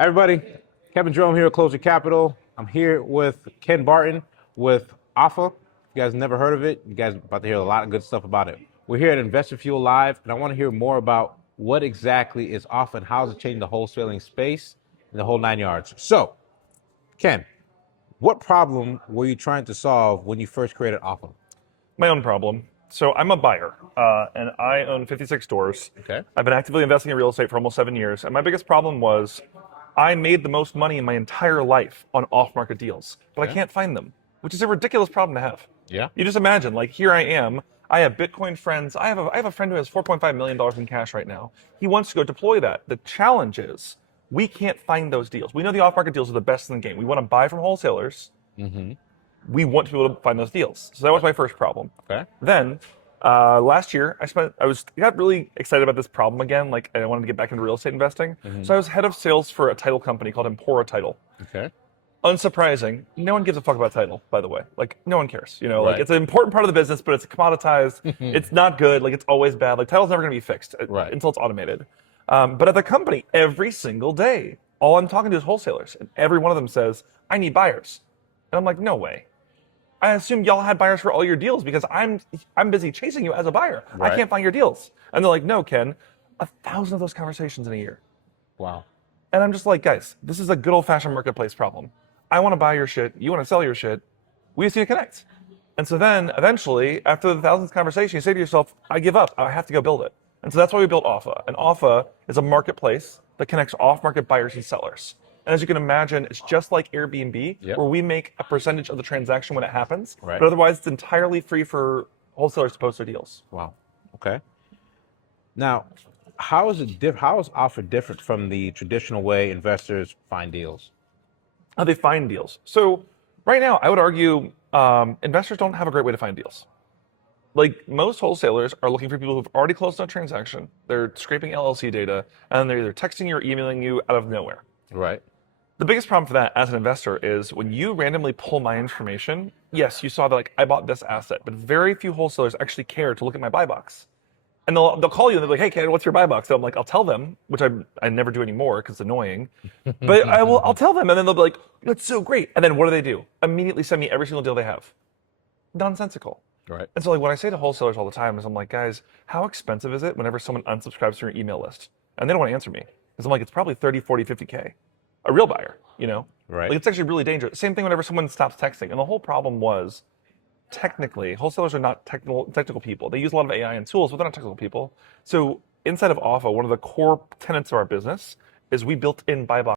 Everybody, Kevin Jerome here at Closer Capital. I'm here with Ken Barton with Offa. If you guys never heard of it, you guys are about to hear a lot of good stuff about it. We're here at Investor Fuel Live, and I want to hear more about what exactly is Offa and how is it changing the wholesaling space and the whole 9 yards. So, Ken, what problem were you trying to solve when you first created Offa? My own problem. So I'm a buyer, and I own 56 stores. Okay. I've been actively investing in real estate for almost 7 years, and my biggest problem was I made the most money in my entire life on off-market deals, but I can't find them, which is a ridiculous problem to have. Yeah. You just imagine, like, here I am. I have Bitcoin friends. I have a friend who has $4.5 million in cash right now. He wants to go deploy that. The challenge is we can't find those deals. We know the off-market deals are the best in the game. We want to buy from wholesalers. Mm-hmm. We want to be able to find those deals. So that was my first problem. Okay. Then last year, I got really excited about this problem again. Like, I wanted to get back into real estate investing. Mm-hmm. So I was head of sales for a title company called Empora Title. Okay. Unsurprising, no one gives a fuck about title, by the way. Like, no one cares. You know, Right. like, it's an important part of the business, but it's commoditized. It's not good. Like, it's always bad. Like, title's never going to be fixed until it's automated. But at the company, every single day, all I'm talking to is wholesalers, and every one of them says, "I need buyers," and I'm like, "No way." I assume y'all had buyers for all your deals because I'm busy chasing you as a buyer. Right. I can't find your deals. And they're like, "No, Ken, 1,000 of those conversations in a year." Wow. And I'm just like, guys, this is a good old-fashioned marketplace problem. I want to buy your shit. You want to sell your shit. We just need to connect. And so then eventually, after the thousandth conversation, you say to yourself, I give up. I have to go build it. And so that's why we built Offa. And Offa is a marketplace that connects off-market buyers and sellers. And as you can imagine, it's just like Airbnb, where we make a percentage of the transaction when it happens. Right. But otherwise, it's entirely free for wholesalers to post their deals. Wow. Okay. Now, how is Offa different from the traditional way investors find deals? How they find deals. So right now, I would argue investors don't have a great way to find deals. Like, most wholesalers are looking for people who've already closed on a transaction. They're scraping LLC data, and they're either texting you or emailing you out of nowhere. Right. The biggest problem for that as an investor is when you randomly pull my information, yes, you saw that, like, I bought this asset, but very few wholesalers actually care to look at my buy box. And they'll call you and they're like, "Hey, Ken, what's your buy box?" So I'm like, I'll tell them, which I never do anymore because it's annoying. But I'll tell them, and then they'll be like, "That's so great." And then what do? Immediately send me every single deal they have. Nonsensical. Right. And so, like, what I say to wholesalers all the time is, I'm like, guys, how expensive is it whenever someone unsubscribes from your email list? And they don't want to answer me. Because I'm like, it's probably 30, 40, 50K. A real buyer, you know? Right. Like, it's actually really dangerous. Same thing whenever someone stops texting. And the whole problem was, technically, wholesalers are not technical people. They use a lot of AI and tools, but they're not technical people. So inside of Offa, one of the core tenets of our business is we built in buy box